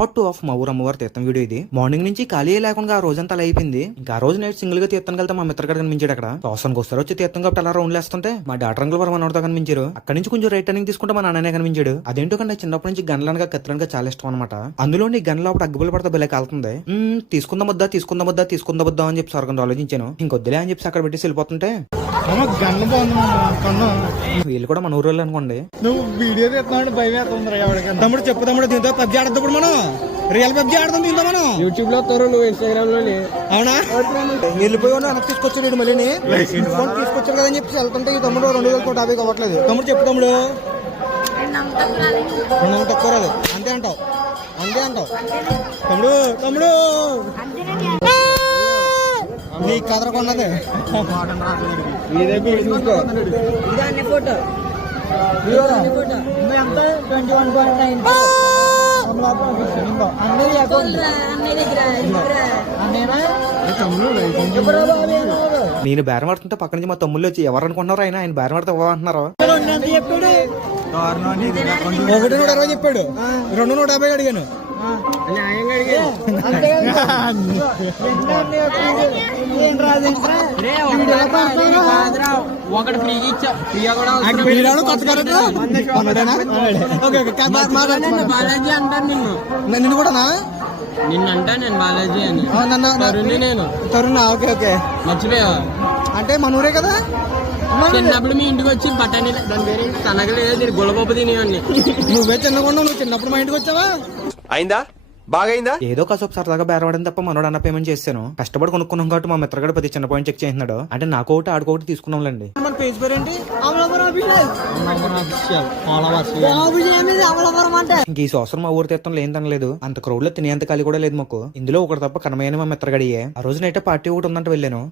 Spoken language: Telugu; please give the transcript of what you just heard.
పార్ట్ 2 ఆఫ్ మా ఊరు అమ్మవారి తీర్థం వీడియో ఇది. మార్నింగ్ నుంచి ఖాళీ లేకుండా ఆ రోజంతా అలా అయిపోయింది. ఇంకా ఆ రోజు నైట్ సింగిల్ గా తీర్థం వెళ్తే మా మిత్రగాడు కనిపించాడు. అక్కడ అవసరానికి వస్తారు వచ్చి తీర్థం కాబట్టి అలా రౌండ్ వేస్తుంటే మా డాక్టర్ అంకుల్ వారు మనోడితో కనిపించారు. అక్కడ నుంచి కొంచెం రైట్ టర్నింగ్ తీసుకుంటే మా నాన్ననే కనిపించాడు. అదేంటో కంటే చిన్నప్పటి నుంచి గన్లనగా కత్తిలనగా చాలా ఇష్టం అనమాట. అందులో నీ గన్ లోపల అగ్గిపుల్ల పడితే బలే కాలుతుంది. తీసుకుందా అని చెప్పి సరగంగా ఆలోచించాను. ఇంకొద్దులే అని చెప్పి అక్కడ పెట్టి వెళ్ళిపోతుంటే వీళ్ళు కూడా మన ఊరు అనుకోండి. నువ్వు వీడియో తీస్తున్నాడు భయం తమ్ముడు చెప్పు తమ్ముడు దీంతో పబ్జి ఆడతాడు మనం రియల్ పబ్జి ఆడతాం దీంతో మనం యూట్యూబ్ లో తోరు నువ్వు ఇన్స్టాగ్రామ్ లో అవునా వెళ్ళిపోయి వెనక్కి తీసుకొచ్చాడు మళ్ళీ తీసుకొచ్చాడు కదా అని చెప్పి వెళ్తుంటే ఈ తమ్ముడు 2,150 అవ్వట్లేదు. తమ్ముడు చెప్పు తమ్ముడు 200 తక్కువ రాదు అంతే అంటావు తమ్ముడు తమ్ముడు నీ కదరకున్నది చూసుకో ఫోటో ఎంత 21.9 నేను బేరం ఆడుతుంటే పక్క నుంచి మా తమ్ముళ్ళు వచ్చి ఎవరు అనుకుంటున్నారు ఆయన బేరం ఆడితే అంటున్నారు. చెప్పాడు 120 చెప్పాడు 250 అడిగాను. ఒకటి ఫ్రీగా ఇచ్చా ఫ్రీగా కూడా బాలాజీ అంటాను నిన్ను కూడా నిన్నంటా నేను బాలాజీ అని నేను తరుణ్ ఓకే ఓకే మర్చిపోయా అంటే మన ఊరే కదా. చిన్నప్పుడు మీ ఇంటికి వచ్చి బఠానీ దాని పేరు తనగలేదు గులపప్పు తినేవాడిని. నువ్వే చిన్నకుండా నువ్వు చిన్నప్పుడు మా ఇంటికి వచ్చావా అయిందా బాగైందా ఏదో కాసేపు సరదాగా బేరవాడని తప్ప మనోడు అన్న పేమెంట్ చేశాను. కష్టపడి కొనుక్కున్నాం కాబట్టి మా మిత్రగాడు 10 చిన్న పాయింట్ చెక్ చేస్తున్నాడు. అంటే నాకొకటి ఆడుకోటి తీసుకున్నాంలేండి. మన పేజ్ పేరు ఏంటి ఇంక ఈ సంవత్సరం మా ఊరు తీర్థం లేదనలేదు. అంత క్రౌడ్ లో తినేంత ఖాళీ కూడా లేదు మాకు. ఇందులో ఒకటి తప్ప కనమయ్యని మా మిత్రగాడియే. ఆ రోజు నైట్ పార్టీ ఒకటి ఉందంటే వెళ్ళాను.